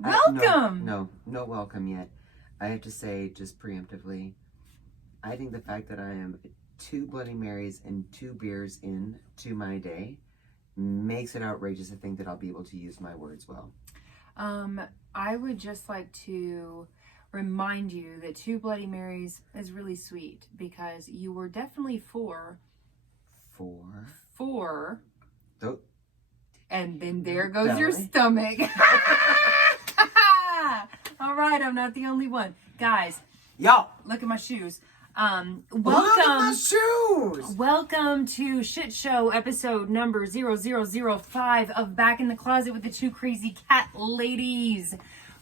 Welcome! No welcome yet. I have to say, just preemptively, I think the fact that I am 2 Bloody Marys and 2 beers into my day makes it outrageous to think that I'll be able to use my words well. I would just like to remind you that 2 Bloody Marys is really sweet because you were definitely 4. 4. Oh. And then there goes your stomach. All right, I'm not the only one. Guys, look at my shoes. Welcome. Look at my shoes. Welcome to Shit Show episode number 0005 of Back in the Closet with the 2 Crazy Cat Ladies.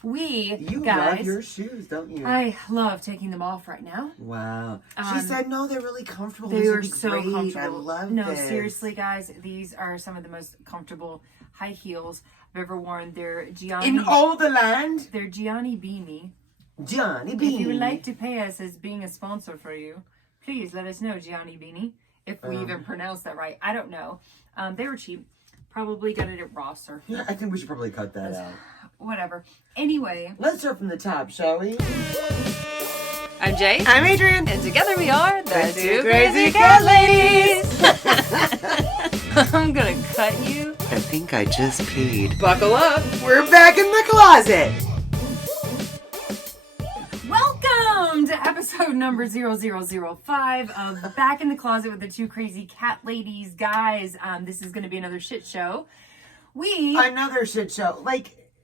You guys, love your shoes, don't you? I love taking them off right now. Wow. She said, no, they're really comfortable. They are so great. comfortable. I love No, this. seriously, guys, these are some of the most comfortable high heels I've ever worn. They're Gianni. In all the land? They're Gianni Beanie. Gianni Beanie. If you would like to pay us as being a sponsor for you, please let us know, Gianni Beanie. If we even pronounced that right. I don't know. They were cheap. Probably got it at Ross or... Yeah, I think we should probably cut that out. Whatever. Anyway. Let's start from the top, shall we? I'm Jae. I'm Adrienne. And together we are the 2 Crazy Cat Ladies. I'm gonna cut you. I think I just peed. Buckle up. We're back in the closet. Welcome to episode number 0005 of Back in the Closet with the 2 Crazy Cat Ladies. Guys, this is going to be another shit show. Another shit show.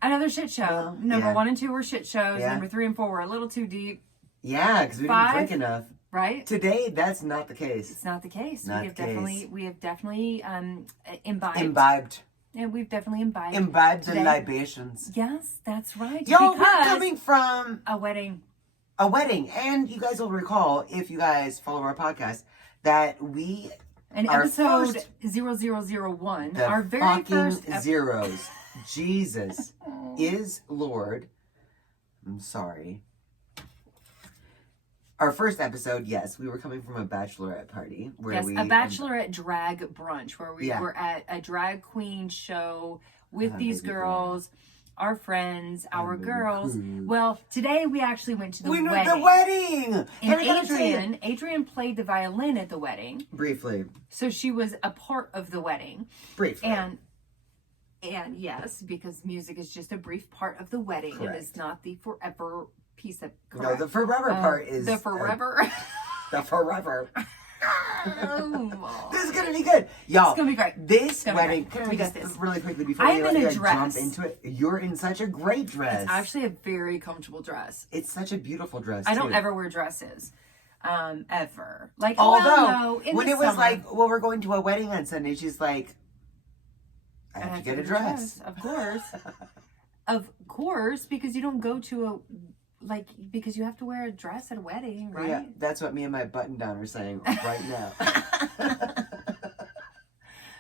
Another shit show. Number 1 and 2 were shit shows. Yeah. Number 3 and 4 were a little too deep. Yeah, because we 5, didn't drink enough. Right? Today, that's not the case. It's not the case. Not we have the case. definitely imbibed. Imbibed. Yeah, we've definitely imbibed. Imbibed the today. libations. Yes, that's right. Yo, because we're coming from a wedding. A wedding. And you guys will recall, if you guys follow our podcast, that we... In episode 0001, our very first zeros. Jesus is Lord. I'm sorry. Our first episode, yes, we were coming from a bachelorette party. A bachelorette drag brunch where we were at a drag queen show with these girls, our friends, our girls. Cool. Well, today we actually went to the wedding. The wedding! And Adrienne played the violin at the wedding. Briefly. So she was a part of the wedding. Briefly. And yes, because music is just a brief part of the wedding. Correct. It is not the forever piece of... Correct. No, the forever part is... The forever? The forever. Oh, this is going to be good. Y'all, it's going to be great. This wedding... Can we just really quickly before I'm in a dress. Jump into it? You're in such a great dress. It's actually a very comfortable dress. It's such a beautiful dress, I don't ever wear dresses. Ever. Although, when it was like, well, we're going to a wedding on Sunday, she's like, I have to get a dress. Of course. Of course, because you don't go to because you have to wear a dress at a wedding, right? Yeah, that's what me and my button down are saying right now.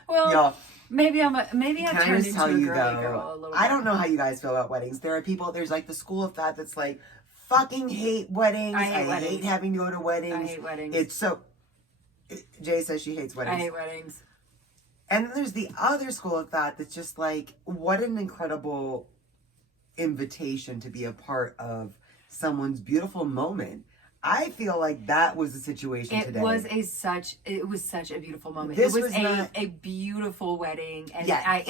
Well, y'all, maybe I've turned into a girly I girl a little bit. don't know how you guys feel about weddings. There are people, there's the school of thought that's like, fucking hate weddings. I hate having to go to weddings. I hate weddings. It's so... Jay says she hates weddings. I hate weddings. And then there's the other school of thought that's just like, what an incredible invitation to be a part of someone's beautiful moment. I feel like that was the situation today. It was such a beautiful moment. This it was not a beautiful wedding, and I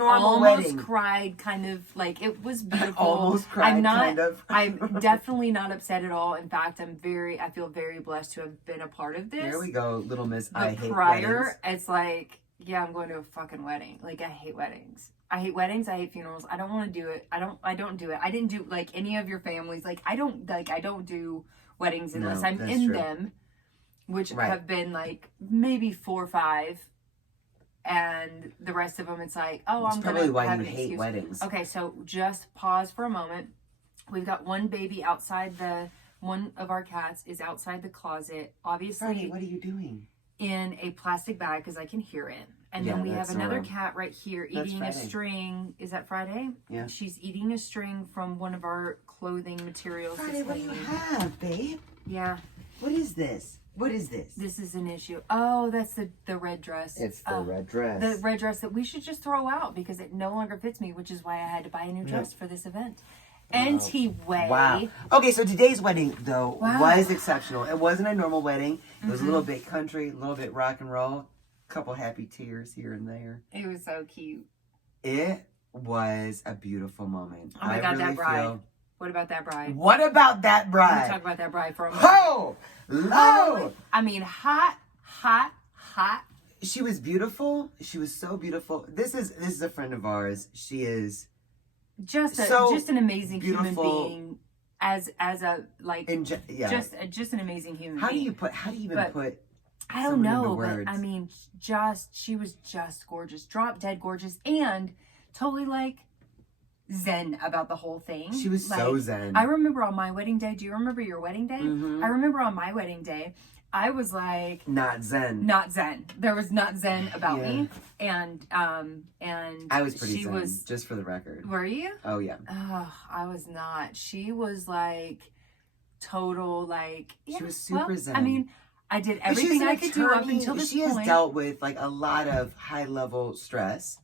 almost wedding. cried, kind of it was beautiful. I almost cried, kind of. I'm definitely not upset at all. In fact, I feel very blessed to have been a part of this. There we go, little miss. But I hate prior, weddings. it's like, yeah, I'm going to a fucking wedding. I hate weddings. I hate weddings. I hate funerals. I don't want to do it. I don't do it. I didn't do any of your families. I don't do weddings unless I'm in them, which have been maybe 4 or 5, and the rest of them it's like, oh, it's I'm probably gonna why have you an hate excuse. weddings. Okay, so just pause for a moment. We've got one baby outside one of our cats is outside the closet, obviously. Friday, what are you doing? In a plastic bag because I can hear it. And then we have another cat right here eating a string. Is that Friday? Yeah. She's eating a string from one of our clothing materials. Friday, what do you have, babe? Yeah. What is this? What is this? This is an issue. Oh, that's the red dress. It's the red dress. The red dress that we should just throw out because it no longer fits me, which is why I had to buy a new dress for this event. Anyway. Wow. Okay, so today's wedding, though, was exceptional. It wasn't a normal wedding. It was a little bit country, a little bit rock and roll. A couple happy tears here and there. It was so cute. It was a beautiful moment. Oh my God, that bride. What about that bride? What about that bride? Let me talk about that bride for a moment. Ho! Low! I mean, hot. She was beautiful. She was so beautiful. This is a friend of ours. She is just an amazing human being. As a like just an amazing human being. How do you even put I don't know, but I mean, she was just gorgeous, drop dead gorgeous, and totally like zen about the whole thing. She was so zen. I remember on my wedding day. Do you remember your wedding day? Mm-hmm. I remember on my wedding day, I was like not zen. There was not zen about me, and I was pretty zen. Just for the record. Were you? Oh yeah. Oh, I was not. She was like total like. Yeah, she was super zen. I mean, I did everything I could do up until this point. She has dealt with like a lot of high level stress.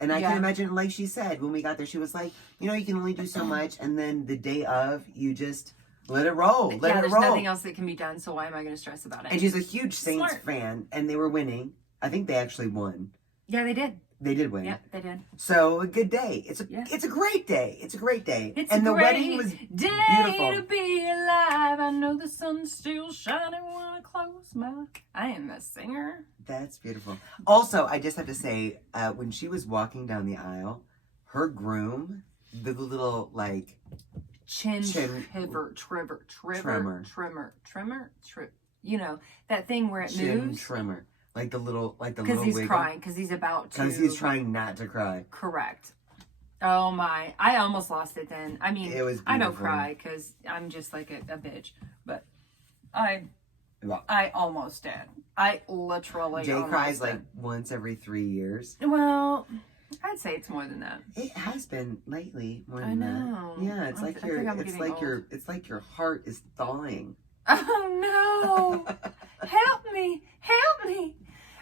And I can imagine, like she said, when we got there, she was like, you know, you can only do so much. And then the day of, you just let it roll. There's nothing else that can be done. So why am I going to stress about it? And she's a huge Saints fan. And they were winning. I think they actually won. Yeah, they did. They did win. Yeah, they did. So a good day. It's a great day. It's a great day. The wedding was day beautiful. To be alive. I know the sun's still shining when I close my. I am a singer. That's beautiful. Also, I just have to say, when she was walking down the aisle, her groom, the little like chin trimmer. You know that thing where it moves. Trimmer. Like the little because he's crying because he's about to because he's trying not to cry. Correct. Oh my! I almost lost it then. I mean, it was I don't cry because I'm just like a bitch, but I almost did. I literally. Jay cries like once every 3 years. Well, I'd say it's more than that. It has been lately more than that. Yeah, it's like it's like your heart is thawing. Oh no! Help me!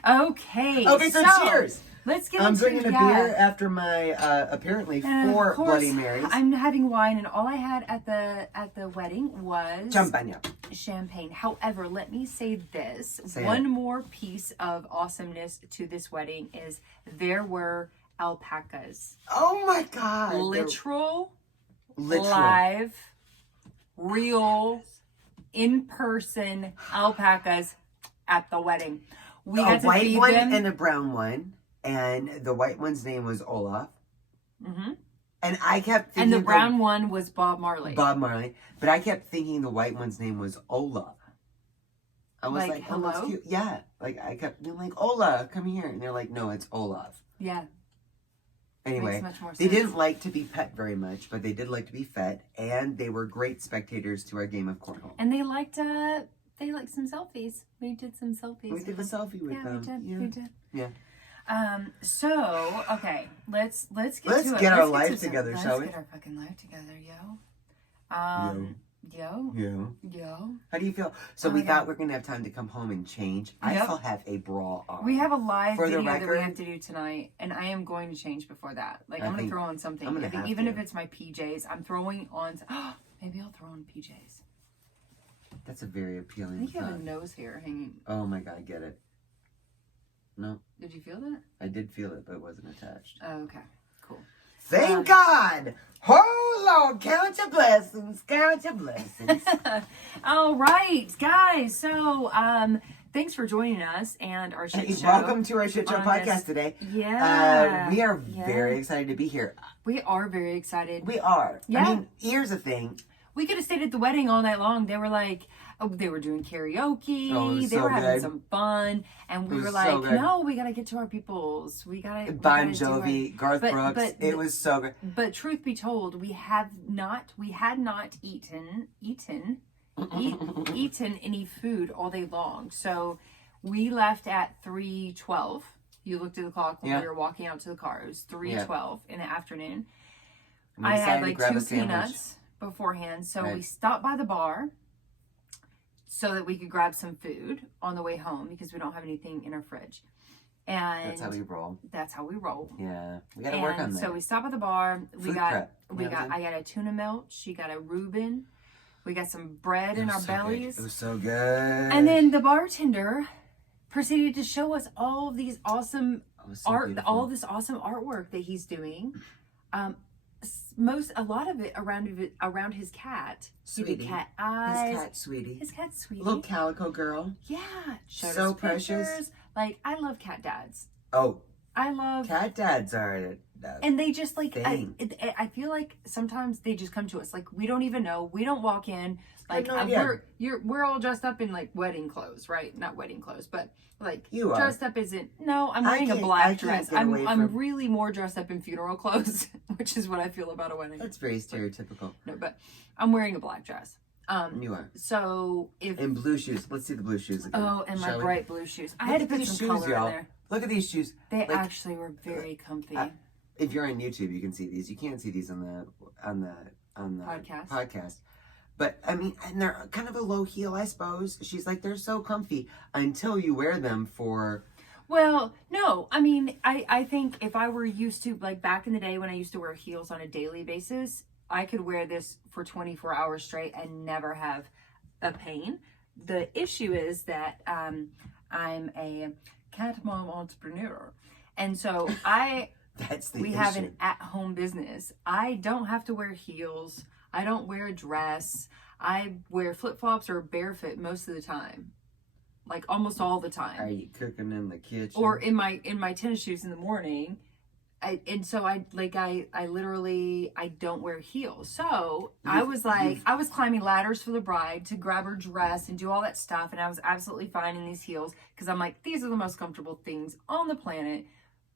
Okay. Okay, so cheers. Let's get I'm drinking a beer after my apparently 4 Bloody Marys. I'm having wine, and all I had at the wedding was champagne. However, let me say this: one more piece of awesomeness to this wedding is there were alpacas. Oh my God! Literal. Live, real, in-person alpacas at the wedding. We got to white feed one them. And a brown one, and the white one's name was Olaf. Mm-hmm. And I kept thinking... And the brown one was Bob Marley. But I kept thinking the white one's name was Ola. I was like hello? Oh, that's cute. Yeah. Like, I kept being like, Ola, come here. And they're like, no, it's Olaf. Yeah. Anyway, they didn't like to be pet very much, but they did like to be fed, and they were great spectators to our game of cornhole. And they liked some selfies. We did some selfies. We did a selfie with them. We did. Yeah. So okay, let's get to it. Let's get our life together, shall we? Let's get our fucking life together, yo. Yo. How do you feel? So we thought we're gonna have time to come home and change. I still have a bra on. We have a live video that we have to do tonight, and I am going to change before that. Like I'm gonna throw on something. Even if it's my PJs, I'm throwing on. Maybe I'll throw on PJs. That's a very appealing. I think you have a nose hair hanging. Oh my God, get it? No. Did you feel that? I did feel it, but it wasn't attached. Oh, okay. Cool. Thank God! Oh Lord, count your blessings, count your blessings. All right, guys. So, thanks for joining us and our shit show. Welcome to our shit show podcast today. Yeah. We are very excited to be here. We are very excited. We are. Yeah. I mean, here's the thing. We could have stayed at the wedding all night long. They were like, they were doing karaoke. They were having some fun. And we were like, no, we got to get to our peoples. We got to. Bon Jovi, Garth Brooks. It was so good. But truth be told, we had not eaten any food all day long. So we left at 3:12. You looked at the clock when we were walking out to the car. It was 3:12 in the afternoon. I had like 2 peanuts beforehand. So we stopped by the bar, so that we could grab some food on the way home because we don't have anything in our fridge. And that's how we roll. That's how we roll. Yeah, we gotta work on that. So we stop at the bar. I got a tuna melt. She got a Reuben. We got some bread in our bellies. It was so good. And then the bartender proceeded to show us all of these awesome all this awesome artwork that he's doing. A lot of it around his cat. Sweetie. The cat eyes. His cat, Sweetie. A Little calico girl. Yeah. So precious. Pictures. Like, I love cat dads. Oh. I love cat dads are and they just like I feel like sometimes they just come to us, like we don't even know, we don't walk in like we're all dressed up in like wedding clothes, right? Not wedding clothes, but like you dressed up isn't. No, I'm wearing a black dress. I'm really more dressed up in funeral clothes, which is what I feel about a wedding. That's very stereotypical. No, but I'm wearing a black dress. You are. So and blue shoes. Let's see the blue shoes again. Oh, and my bright blue shoes. I had to put some color in there. Look at these shoes. They actually were very comfy. If you're on YouTube, you can see these. You can't see these on the podcast. But I mean, and they're kind of a low heel, I suppose. She's like, they're so comfy until you wear them for. Well, no, I mean, I think if I were used to, like back in the day when I used to wear heels on a daily basis, I could wear this for 24 hours straight and never have a pain. The issue is that I'm a cat mom entrepreneur, and so we have an at-home business. I don't have to wear heels. I don't wear a dress. I wear flip-flops or barefoot most of the time, like almost all the time. Are you cooking in the kitchen or in my tennis shoes in the morning? I literally don't wear heels. So I was climbing ladders for the bride to grab her dress and do all that stuff, and I was absolutely fine in these heels because I'm like, these are the most comfortable things on the planet.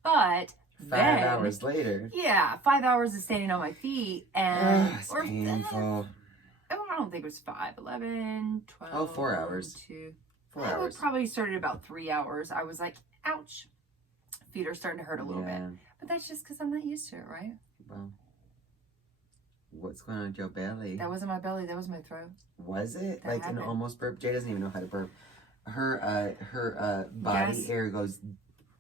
But 5 hours later. Yeah, 5 hours of standing on my feet and it's painful. I don't think it was 5, 11, 12. 4 hours. 4 hours. I probably started about 3 hours. I was like, ouch. Feet are starting to hurt a little bit. But that's just because I'm not used to it, right? Well, what's going on with your belly? That wasn't my belly. That was my throat. Was it? That like happened. An almost burp? Jay doesn't even know how to burp. Her body air goes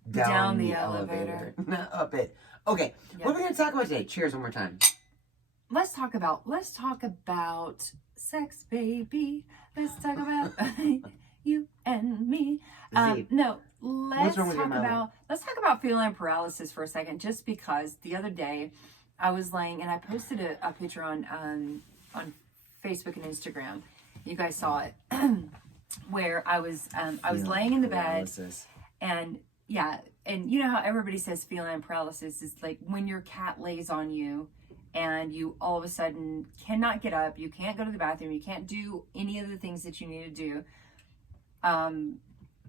down the elevator. Not up it. Okay. Yep. What are we going to talk about today? Cheers one more time. Let's talk about sex, baby. Let's talk about you and me. No, let's talk about feline paralysis for a second, just because the other day I was laying and I posted a picture on Facebook and Instagram. You guys saw it, where I was laying in the bed, and and you know how everybody says feline paralysis is like when your cat lays on you and you all of a sudden cannot get up, you can't go to the bathroom, you can't do any of the things that you need to do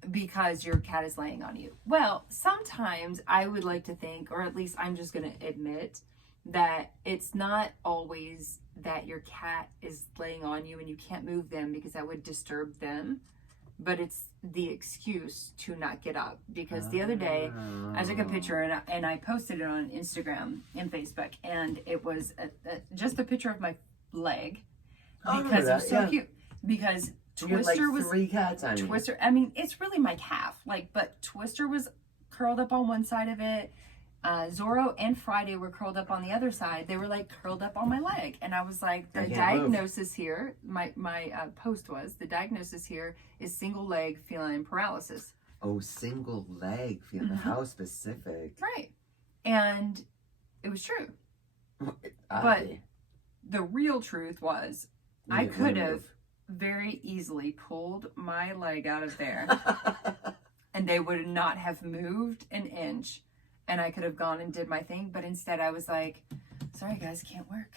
because your cat is laying on you. Well, sometimes I would like to think, or at least I'm just going to admit, that it's not always that your cat is laying on you and you can't move them because that would disturb them, but it's the excuse to not get up. Because the other day I took a picture and I posted it on Instagram and Facebook, and it was just a picture of my leg because it was so cute. Because Twister was 3 cats on you. Twister, I mean, it's really my calf, but Twister was curled up on one side of it. Zorro and Friday were curled up on the other side. They were like curled up on my leg, and I was like, the diagnosis here, my post was, the diagnosis here is single leg feline paralysis. Oh, single leg feline, how specific. Right, and it was true. But the real truth was, I could have very easily pulled my leg out of there and they would not have moved an inch, and I could have gone and did my thing. But instead I was like, sorry guys, can't work.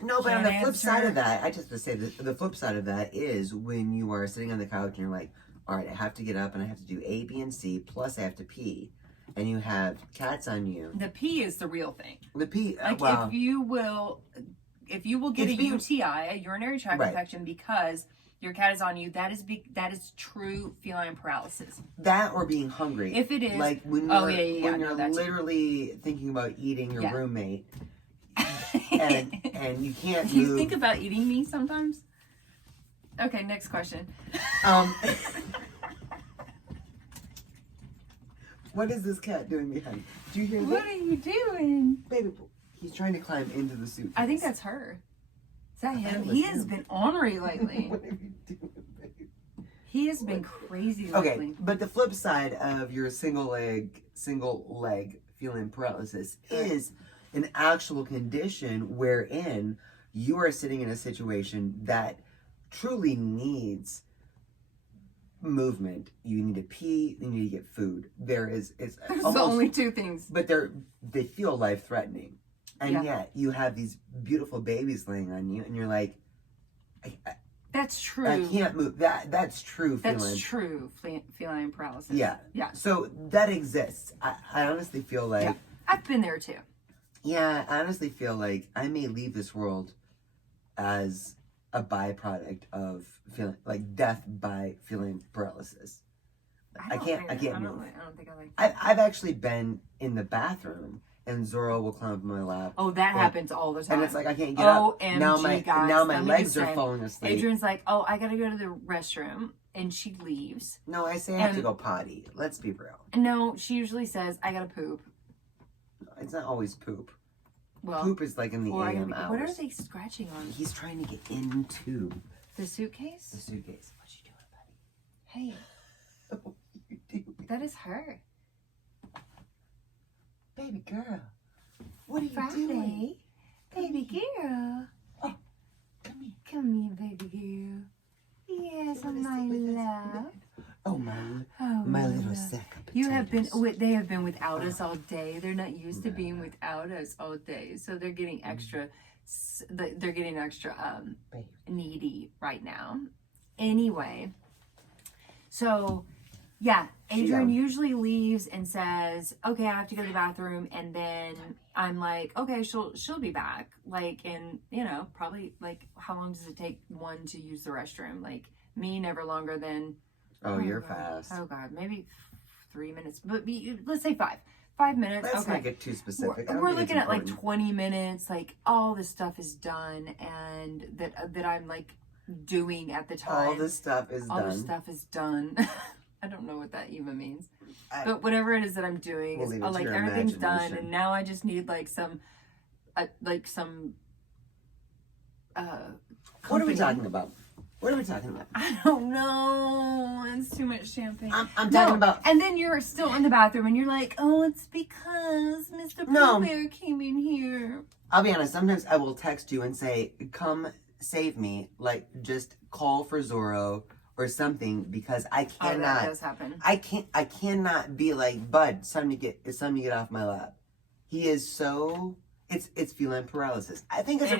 No, but on the flip side of that, I just have to say that the flip side of that is when you are sitting on the couch and you're like, all right, I have to get up and I have to do A, B, and C, plus I have to pee, and you have cats on you. The pee is the real thing. The pee, if you will get a UTI, a urinary tract infection, because your cat is on you, that is true feline paralysis. That or being hungry. If it is, like when you're literally thinking about eating your roommate, and you can't. Do you think about eating me sometimes? Okay, next question. What is this cat doing behind? Do you hear that? What are you doing? Baby, he's trying to climb into the suitcase. I think that's her. Is that him? He has been ornery lately. What are you doing, babe? He has been crazy lately. Okay, but the flip side of your single leg feeling paralysis is an actual condition wherein you are sitting in a situation that truly needs movement. You need to pee, you need to get food. There's the only two things. But they feel life-threatening. And yet you have these beautiful babies laying on you and you're like, that's true. I can't move. That's true feeling. That's true feline paralysis. Yeah. Yeah. So that exists. I honestly feel like... Yeah. I've been there too. Yeah, I honestly feel like I may leave this world as a byproduct of feeling like death by feeling paralysis. I can't move. I don't think I like I've actually been in the bathroom and Zoro will climb up my lap. Oh, that happens all the time. And it's like I can't get up. OMG, Now my legs are falling asleep. Adrienne's like, oh, I gotta go to the restroom, and she leaves. No, I say I have to go potty. Let's be real. No, she usually says, I gotta poop. It's not always poop. Well, poop is like in the AM hours. What are they scratching on? He's trying to get into the suitcase. The suitcase. What you doing, buddy? Hey. What you doing? That is her. Baby girl. What are you Friday. doing? Baby girl. Oh, come here. Come here, baby girl. Yes, my love. Oh, my little sack of potatoes. They have been without us all day. They're not used to being without us all day, so they're getting extra. They're getting extra needy right now. Anyway, so yeah, Adrienne usually leaves and says, "Okay, I have to go to the bathroom," and then I'm like, "Okay, she'll be back." Like, and probably like, how long does it take one to use the restroom? Like me, never longer than. Oh, you're fast. Oh God, maybe 3 minutes, but let's say 5. 5 minutes. Let's not get too specific. We're looking at like 20 minutes. Like all this stuff is done, and that I'm like doing at the time. All this stuff is done. I don't know what that even means, but whatever it is that I'm doing, is like everything's done, and now I just need like some. What are we talking about? What are we talking about? I don't know. It's too much champagne. I'm talking about... And then you're still in the bathroom and you're like, oh, it's because Mr. Pooh Bear came in here. I'll be honest. Sometimes I will text you and say, come save me. Like, just call for Zorro or something because I cannot... Oh, that does happen. I cannot be like, bud, it's time to get off my lap. He is so... It's feline paralysis. I think it's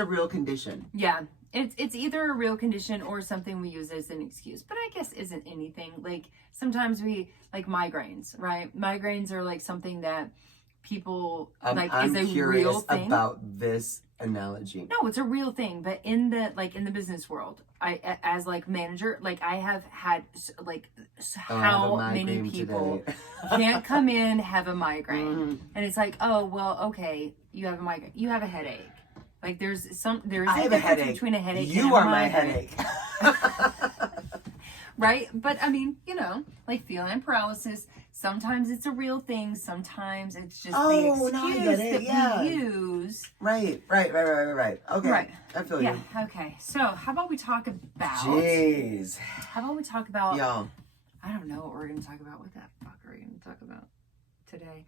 a real condition. Yeah. It's either a real condition or something we use as an excuse, but I guess isn't anything. Like sometimes we like migraines, right? Migraines are like something that people I'm is a curious real thing about this analogy. No, it's a real thing, but in the business world, I as like manager, like I have had like how many people can't come in have a migraine, and it's like, oh well, okay, you have a migraine, you have a headache. Like there's a difference between a headache and a migraine. You are my headache. Right? But I mean, like feline paralysis, sometimes it's a real thing, sometimes it's just the excuse that we use. Right. Okay. Right. I feel you. Okay. So how about we talk about Jeez. How about we talk about Y'all. I don't know what we're gonna talk about. What the fuck are we gonna talk about today?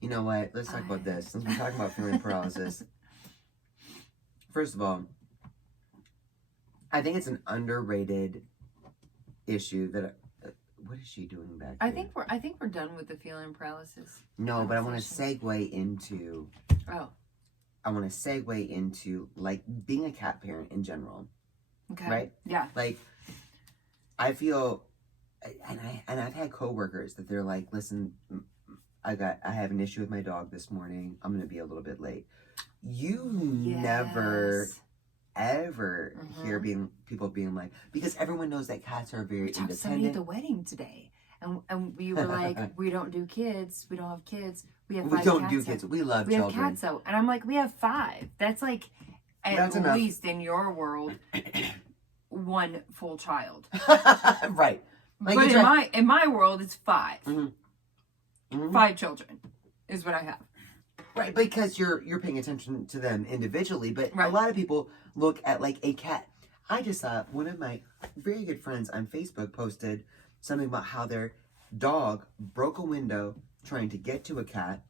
You know what? Let's talk about this. Since we're talking about feeling paralysis. First of all, I think it's an underrated issue that what is she doing back there? I think we're done with the feeling paralysis. No, but I want to segue into I want to segue into like being a cat parent in general. Okay. Right? Yeah. Like I feel and I've had coworkers that they're like, listen, I have an issue with my dog this morning. I'm going to be a little bit late. You never, ever hear people being like, because everyone knows that cats are very independent. Somebody at the wedding today. And we were like, we don't do kids. We don't have kids. We have We 5 don't cats. do kids. We love we children. have cats though, and I'm like, we have 5. That's like That's at enough. least in your world, 1 full child. Right. Like But in my world, it's 5. Mm-hmm. Mm-hmm. 5 children is what I have. Right, because you're paying attention to them individually, but Right. a lot of people look at like a cat. I just saw one of my very good friends on Facebook posted something about how their dog broke a window trying to get to a cat,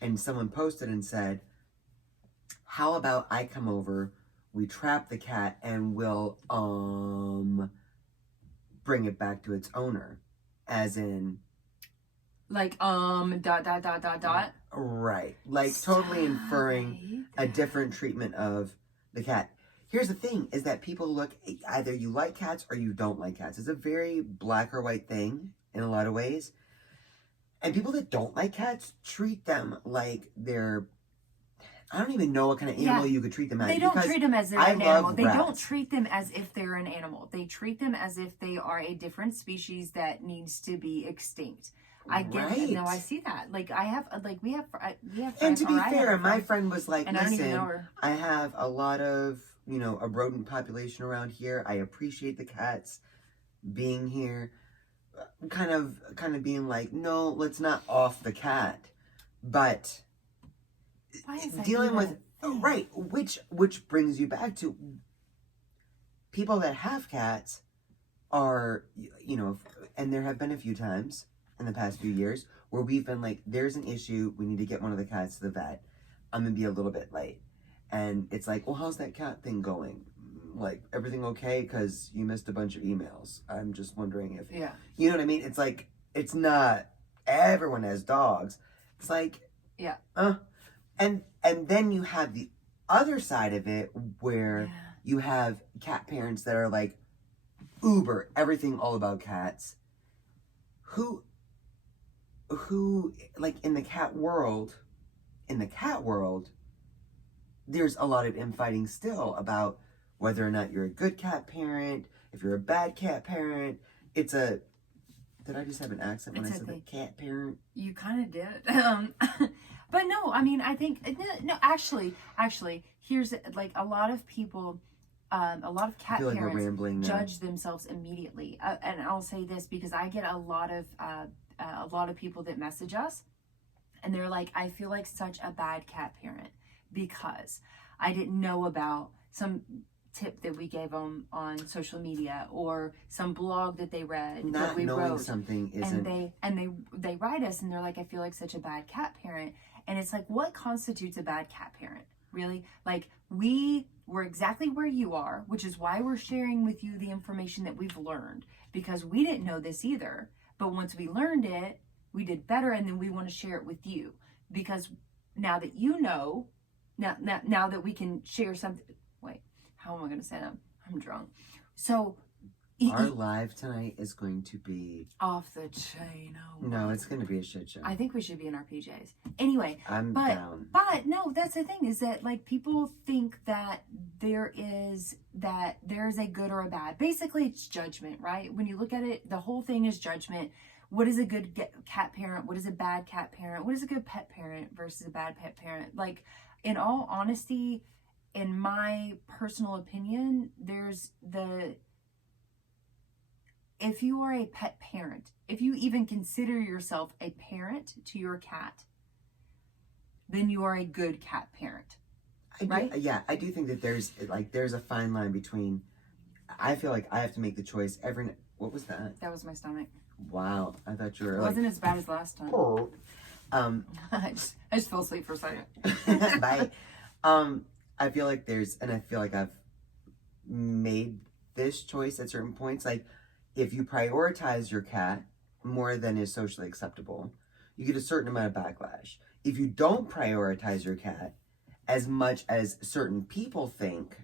and someone posted and said, "How about I come over, we trap the cat, and we'll bring it back to its owner," as in. Like, ... Right. Like, totally inferring a different treatment of the cat. Here's the thing, is that people look, either you like cats or you don't like cats. It's a very black or white thing in a lot of ways. And people that don't like cats treat them like they're, I don't even know what kind of animal you could treat them as. They don't treat them as they're an animal. They don't treat them as if they're an animal. They treat them as if they are a different species that needs to be extinct. I get it. No, I see that. Like, I have, like, we have friends. And to be fair, my friend was like, and I don't even listen, know her. I have a lot of, a rodent population around here. I appreciate the cats being here. Kind of being like, no, let's not off the cat. But why is that dealing with, even? right, which brings you back to people that have cats are, and there have been a few times in the past few years where we've been like, there's an issue, we need to get one of the cats to the vet. I'm gonna be a little bit late. And it's like, well, how's that cat thing going? Like, everything okay? Because you missed a bunch of emails. I'm just wondering if, you know what I mean? It's like, it's not, everyone has dogs. It's like, and then you have the other side of it where you have cat parents that are like, uber, everything all about cats. Who like in the cat world, there's a lot of infighting still about whether or not you're a good cat parent, if you're a bad cat parent. Did I just have an accent when I said the cat parent? You kind of did. But no, I mean, I think, no, actually, here's, like, a lot of people, a lot of cat parents judge themselves immediately. And I'll say this because I get a lot of people that message us and they're like, I feel like such a bad cat parent because I didn't know about some tip that we gave them on social media or some blog that they read that we wrote. Something isn't. And they write us and they're like, I feel like such a bad cat parent. And it's like, what constitutes a bad cat parent? Really? Like, we're exactly where you are, which is why we're sharing with you the information that we've learned, because we didn't know this either. But once we learned it, we did better, and then we want to share it with you. Because now that you know, now that we can share something. Wait, how am I going to say that? I'm drunk. So our live tonight is going to be off the chain. Oh, no, it's going to be a shit show. I think we should be in our PJs. Anyway, I'm down. But no, that's the thing, is that like people think that there is a good or a bad. Basically, it's judgment, right? When you look at it, the whole thing is judgment. What is a good cat parent? What is a bad cat parent? What is a good pet parent versus a bad pet parent? Like, in all honesty, in my personal opinion, if you are a pet parent, if you even consider yourself a parent to your cat, then you are a good cat parent. Right? I do think that there's a fine line between, I feel like I have to make the choice what was that? That was my stomach. Wow, I thought you were It wasn't as bad as last time. Oh. I just fell asleep for a second. Bye. I feel like I've made this choice at certain points. Like, if you prioritize your cat more than is socially acceptable, you get a certain amount of backlash. If you don't prioritize your cat as much as certain people think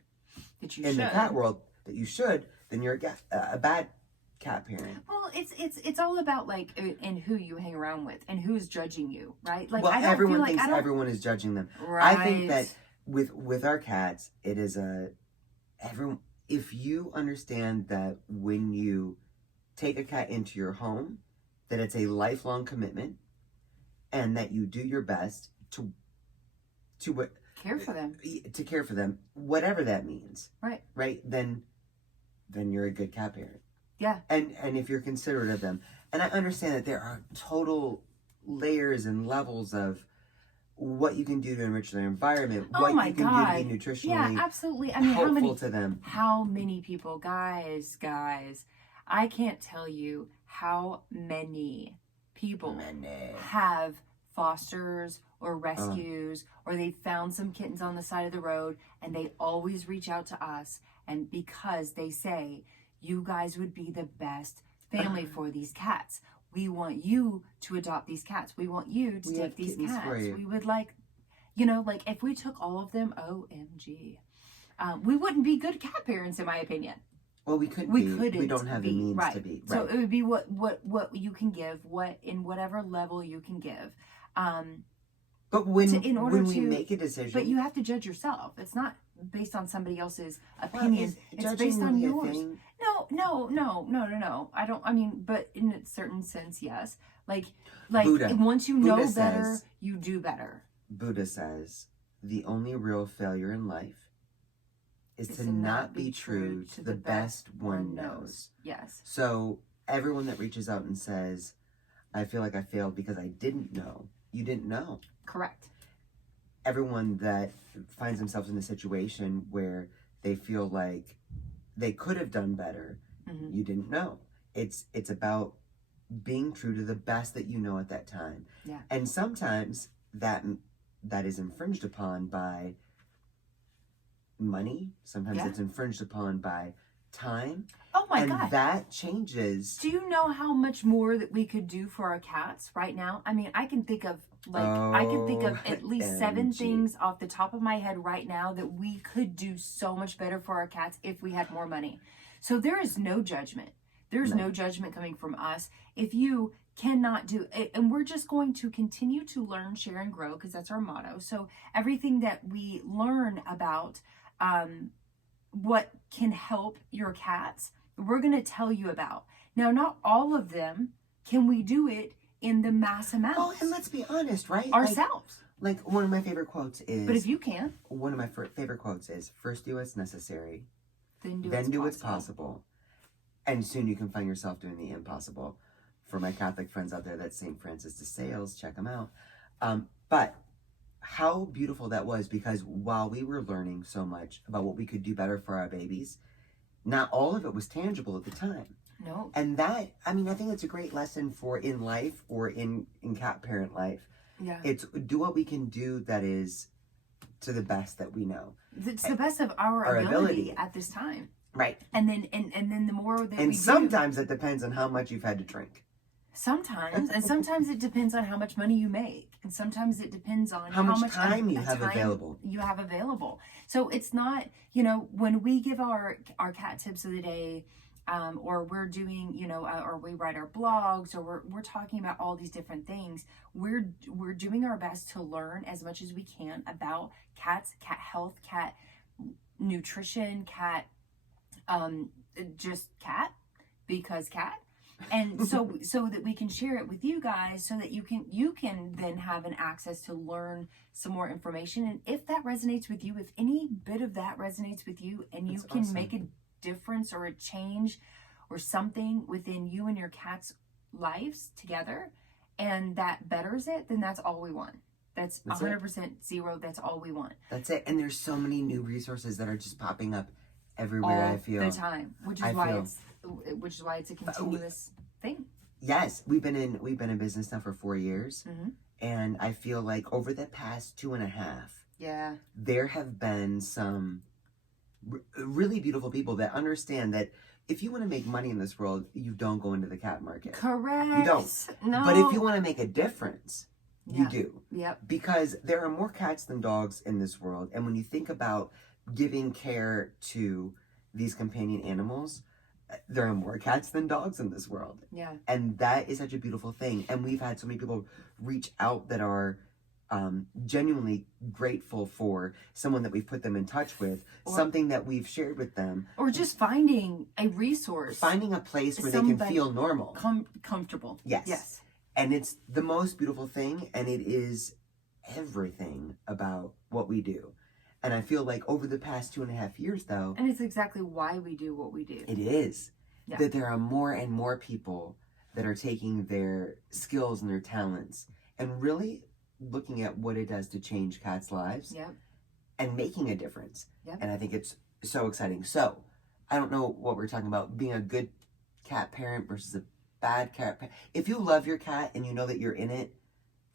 that the cat world that you should, then you're a bad cat parent. Well, it's all about like and who you hang around with and who's judging you, right? Like, well, I don't everyone feel thinks like everyone is judging them. Right. I think that with our cats, it is if you understand that when you take a cat into your home, that it's a lifelong commitment, and that you do your best to what care for them, whatever that means. Right. Then you're a good cat parent. Yeah. And if you're considerate of them. And I understand that there are total layers and levels of what you can do to enrich their environment, what you can do to be nutritionally absolutely. helpful to them. How many people, guys, I can't tell you how many people have fosters or rescues, or they found some kittens on the side of the road, and they always reach out to us, and because they say, you guys would be the best family for these cats. We want you to adopt these cats. We want you to take these cats. We would like, if we took all of them, OMG, we wouldn't be good cat parents, in my opinion. Well, we couldn't. We don't have the means to be. Right. So it would be what you can give, in whatever level you can give. But when we make a decision, but you have to judge yourself. It's not based on somebody else's opinion. It's based on yours. No. I don't. I mean, but in a certain sense, yes. Like once you know better, you do better. Buddha says the only real failure in life is to not be true to the best one knows. Yes. So everyone that reaches out and says, I feel like I failed because I didn't know, you didn't know. Correct. Everyone that finds themselves in a situation where they feel like they could have done better, you didn't know. It's about being true to the best that you know at that time. Yeah. And sometimes that is infringed upon by money. Sometimes it's infringed upon by time. Oh my God. And that changes. Do you know how much more that we could do for our cats right now? I mean, I can think of at least 7 things off the top of my head right now that we could do so much better for our cats if we had more money. So there is no judgment. There's no judgment coming from us. If you cannot do it, and we're just going to continue to learn, share, and grow, because that's our motto. So everything that we learn about what can help your cats, we're going to tell you about. Now, not all of them can we do it in the mass amount. Oh, and let's be honest, right? Ourselves. Like one of my favorite quotes is... But if you can. One of my favorite quotes is, first do what's necessary, then do what's possible. And soon you can find yourself doing the impossible. For my Catholic friends out there, that's St. Francis de Sales. Check them out. But how beautiful that was, because while we were learning so much about what we could do better for our babies, not all of it was tangible at the time. No. And that, I mean, I think it's a great lesson for in life or in cat parent life. Yeah. It's do what we can do that is to the best that we know. It's the best of our ability at this time. Right. And then the more that we do. And sometimes it depends on how much you've had to drink. Sometimes. And sometimes it depends on how much money you make. And sometimes it depends on how much time you have available. So it's not, when we give our cat tips of the day, or we're doing, or we write our blogs, or we're talking about all these different things, we're doing our best to learn as much as we can about cats, cat health, cat nutrition, cat, just cat, because cat. And so that we can share it with you guys, so that you can then have an access to learn some more information. And if that resonates with you, if any bit of that resonates with you, and you can make a difference or a change or something within you and your cat's lives together, and that betters it, then that's all we want. That's 100% zero. That's all we want. That's it. And there's so many new resources that are just popping up everywhere. All I feel the time, which is why it's a continuous thing. Yes, we've been in business now for 4 years, and I feel like over the past 2.5, there have been some really beautiful people that understand that if you want to make money in this world, you don't go into the cat market. Correct. You don't. No. But if you want to make a difference, you do. Yep. Because there are more cats than dogs in this world, and when you think about giving care to these companion animals, there are more cats than dogs in this world. Yeah. And that is such a beautiful thing. And we've had so many people reach out that are genuinely grateful for someone that we've put them in touch with, something that we've shared with them. Or just finding a resource. Finding a place where they can feel normal. Comfortable. Yes. And it's the most beautiful thing, and it is everything about what we do. And I feel like over the past 2.5 years, though... And it's exactly why we do what we do. It is. Yeah. That there are more and more people that are taking their skills and their talents and really looking at what it does to change cats' lives. Yep. And making a difference. Yep. And I think it's so exciting. So, I don't know what we're talking about, being a good cat parent versus a bad cat parent. If you love your cat and you know that you're in it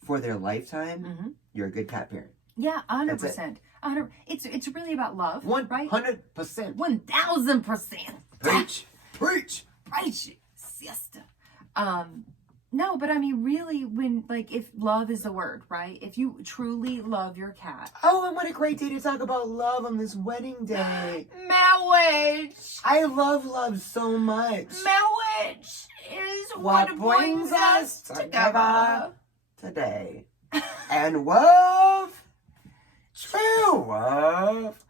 for their lifetime, you're a good cat parent. Yeah, 100%. It's really about love, right? 100%. 1,000%. Preach. Preach. Preach. Siesta. No, but I mean, really, when, like, if love is the word, right? If you truly love your cat. Oh, and what a great day to talk about love on this wedding day. Marriage. I love love so much. Marriage is what brings us together today. And love, true love.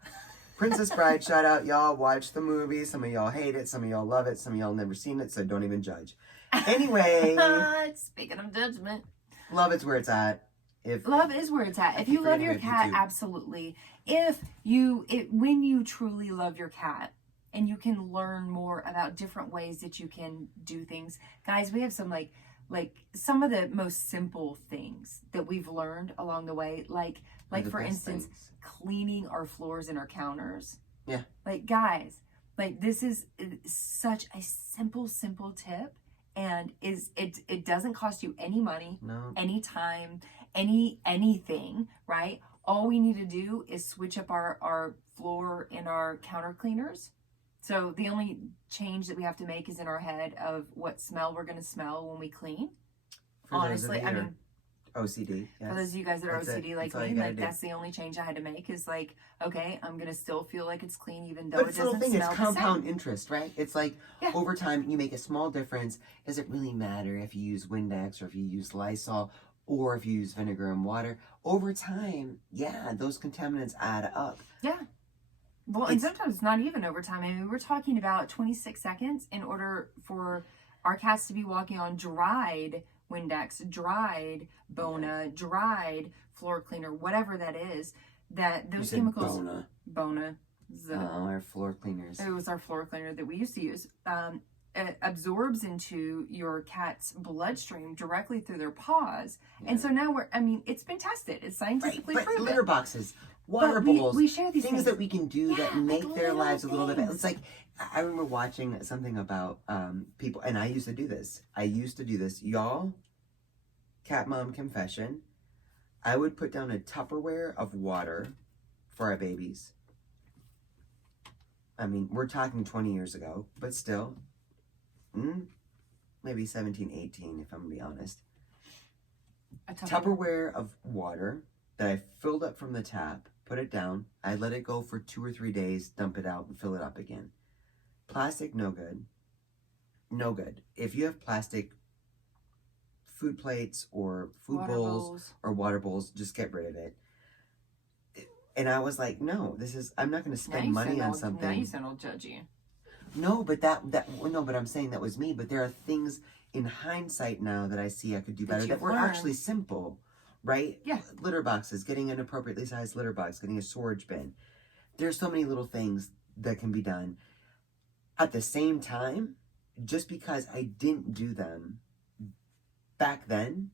Princess Bride, shout out, y'all. Watch the movie. Some of y'all hate it. Some of y'all love it. Some of y'all never seen it, so don't even judge. Anyway. Speaking of judgment. Love is where it's at. Love is where it's at. If you love your cat, absolutely. When you truly love your cat and you can learn more about different ways that you can do things. Guys, we have some like some of the most simple things that we've learned along the way. Like for instance, cleaning our floors and our counters. Yeah. Like, guys, like, this is such a simple tip. And it doesn't cost you any money, any time, anything, right? All we need to do is switch up our floor and our counter cleaners. So the only change that we have to make is in our head of what smell we're going to smell when we clean. Honestly, I mean, OCD. Yes. For those of you guys that are OCD like me, like that's the only change I had to make is like, okay, I'm gonna still feel like it's clean even though it doesn't smell it's compound interest, right? It's like over time you make a small difference. Does it really matter if you use Windex or if you use Lysol or if you use vinegar and water? Over time, those contaminants add up. Yeah. Well, and sometimes not even over time. I mean, we're talking about 26 seconds in order for our cats to be walking on dried Windex, dried Bona, dried floor cleaner, whatever that is, that those chemicals. Bona. Our floor cleaners. It was our floor cleaner that we used to use. It absorbs into your cat's bloodstream directly through their paws. Yeah. And so now it's been tested. It's scientifically proven. Litter boxes, water bowls, we share these things that we can do that make their lives a little bit better. It's like, I remember watching something about people, and I used to do this. Y'all, cat mom confession. I would put down a Tupperware of water for our babies. I mean, we're talking 20 years ago, but still, maybe 17, 18, if I'm going to be honest. A Tupperware of water that I filled up from the tap, put it down. I let it go for 2 or 3 days, dump it out, and fill it up again. Plastic, no good. No good. If you have plastic food plates or food bowls or water bowls, just get rid of it. And I was like, no, I'm not going to spend money on something. Now you sound all judgy. No, but but I'm saying that was me. But there are things in hindsight now that I see I could do better that were actually simple, right? Yeah. Litter boxes, getting an appropriately sized litter box, getting a storage bin. There's so many little things that can be done. At the same time, just because I didn't do them back then,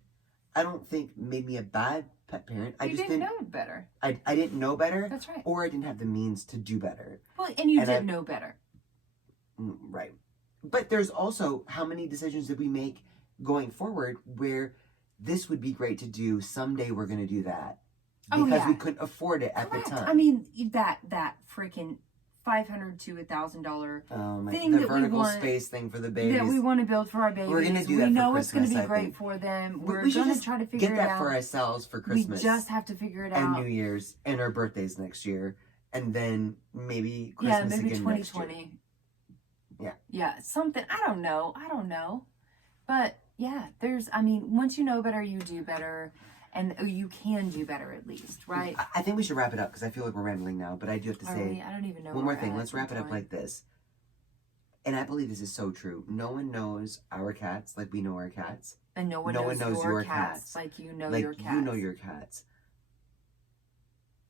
I don't think made me a bad pet parent. I just didn't know better. I didn't know better. That's right. Or I didn't have the means to do better. Well, and you did know better. Right. But there's also how many decisions did we make going forward where this would be great to do. Someday we're going to do that. Because we couldn't afford it at the time. I mean, that freaking $500 to $1,000 thing the vertical space thing for the babies that we want to build for our babies. We're gonna do that. We know it's going to be great for them. We're going to try to figure it out. Get that for ourselves for Christmas. We just have to figure it out. And New Year's and our birthdays next year, and then maybe Christmas maybe again 2020. Next year. Yeah, something. I don't know, but once you know better, you do better. And you can do better at least, right? I think we should wrap it up because I feel like we're rambling now. But I do have to say, I don't even know. One more thing. Let's wrap it up like this. And I believe this is so true. No one knows our cats like we know our cats. And no one knows your cats like you know your cats. You know your cats.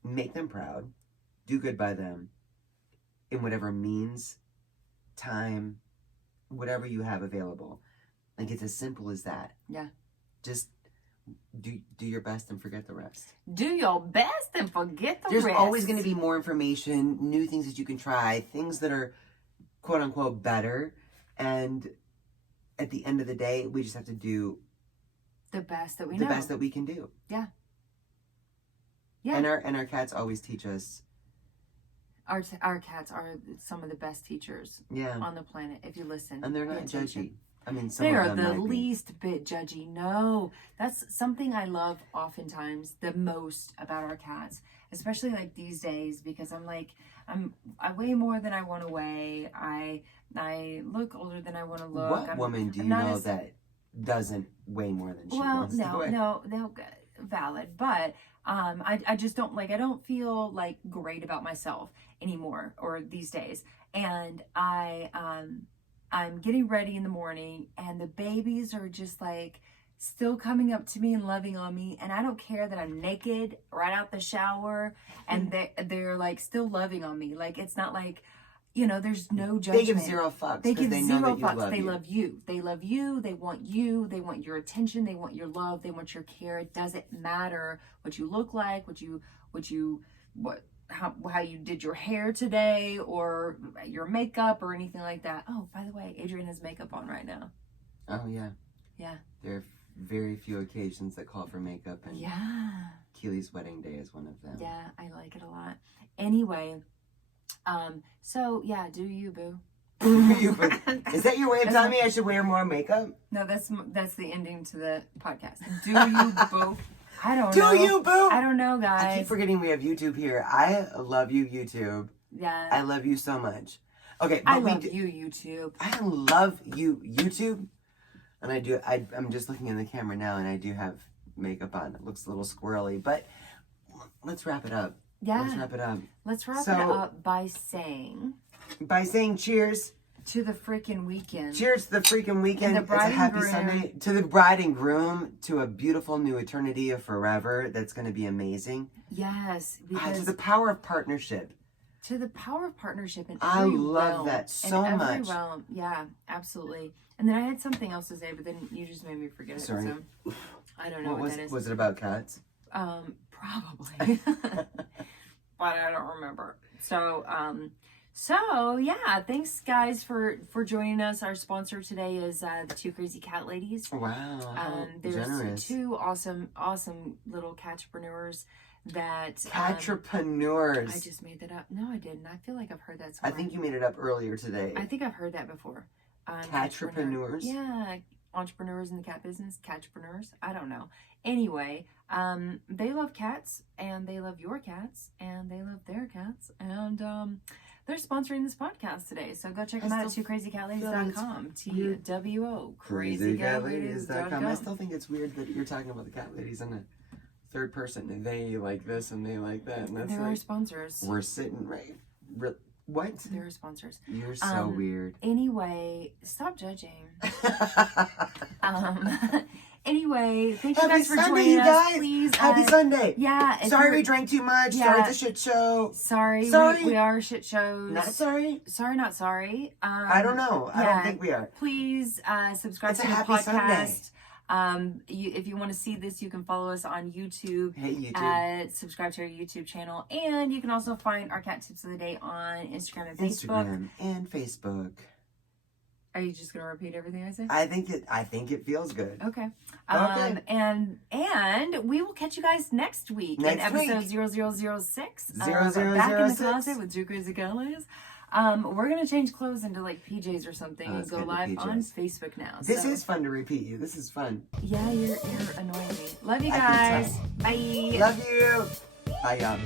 Make them proud. Do good by them. In whatever means, time, whatever you have available. Like, it's as simple as that. Yeah. Just do your best and forget the rest. Do your best and forget the rest. There's always going to be more information, new things that you can try, things that are quote unquote better. And at the end of the day, we just have to do the best that we know. The best that we can do. Yeah. Yeah. And our cats always teach us. Our cats are some of the best teachers on the planet if you listen. And they're not judgy. I mean, they are the least bit judgy. No, that's something I love oftentimes the most about our cats, especially like these days, because I weigh more than I want to weigh. I look older than I want to look. What woman do you know that doesn't weigh more than she wants to weigh? No, valid. But I just don't I don't feel like great about myself anymore or these days, and I'm getting ready in the morning and the babies are just like still coming up to me and loving on me, and I don't care that I'm naked right out the shower, and they're like still loving on me. Like, it's not like, there's no judgment. They give zero fucks. They give zero fucks. They love you. They love you. They want you. They want your attention. They want your love. They want your care. It doesn't matter what you look like, how you did your hair today or your makeup or anything like that. Oh, by the way, Adrienne has makeup on right now. Oh, yeah. Yeah. There are very few occasions that call for makeup, and Keely's wedding day is one of them. Yeah, I like it a lot. Anyway, so yeah, do you, boo? Is that your way of telling me I should wear more makeup? No, that's the ending to the podcast. Do you, boo? I don't know. Do you, boo? I don't know, guys. I keep forgetting we have YouTube here. I love you, YouTube. Yeah. I love you so much. Okay, but I love you, YouTube. I love you, YouTube. And I'm just looking in the camera now, and I do have makeup on. It looks a little squirrely, but let's wrap it up. Yeah. Let's wrap it up. Let's wrap it up by saying cheers. To the freaking weekend. Cheers to the freaking weekend. It's a happy Sunday. To the bride and groom, to a beautiful new eternity of forever that's going to be amazing. Yes. To the power of partnership. To the power of partnership in I every love realm. that so in much. Every realm. Yeah, absolutely. And then I had something else to say, but then you just made me forget it. Sorry. So I don't know what that is. Was it about cats? Probably. But I don't remember. So yeah, thanks guys for joining us. Our sponsor today is the Two Crazy Cat Ladies. Wow, there's generous. Two awesome little catchpreneurs that catchpreneurs. I just made that up. No, I didn't. I feel like I've heard that somewhere. I think you made it up earlier today. I think I've heard that before. Catchpreneurs. Yeah, entrepreneurs in the cat business. Catchpreneurs. I don't know. Anyway, they love cats and they love your cats and they love their cats and they're sponsoring this podcast today, so go check them out at twocrazycatladies.com. TWO crazycatladies.com. I still think it's weird that you're talking about the cat ladies in the third person, and they like this and they like that, and that's they're our sponsors. We're sitting right. What? They're our sponsors. You're so weird. Anyway, stop judging. Anyway, thank you guys for joining us. Please, Happy Sunday. Yeah. Sorry we drank too much. Yeah. Sorry it's a shit show. Sorry. We are shit shows. Not sorry. Sorry, not sorry. I don't know. I don't think we are. Please subscribe to the podcast. If you want to see this, you can follow us on YouTube. Hey, YouTube. Subscribe to our YouTube channel, and you can also find our cat tips of the day on Instagram and Facebook. Are you just gonna repeat everything I say? I think it feels good. Okay. And we will catch you guys next week in episode 0006. Back in the closet with Two Crazy Girls. We're gonna change clothes into like PJs or something and go live on Facebook now. This is fun to repeat you. This is fun. Yeah, you're annoying me. Love you guys. Bye. Love you. Bye, y'all.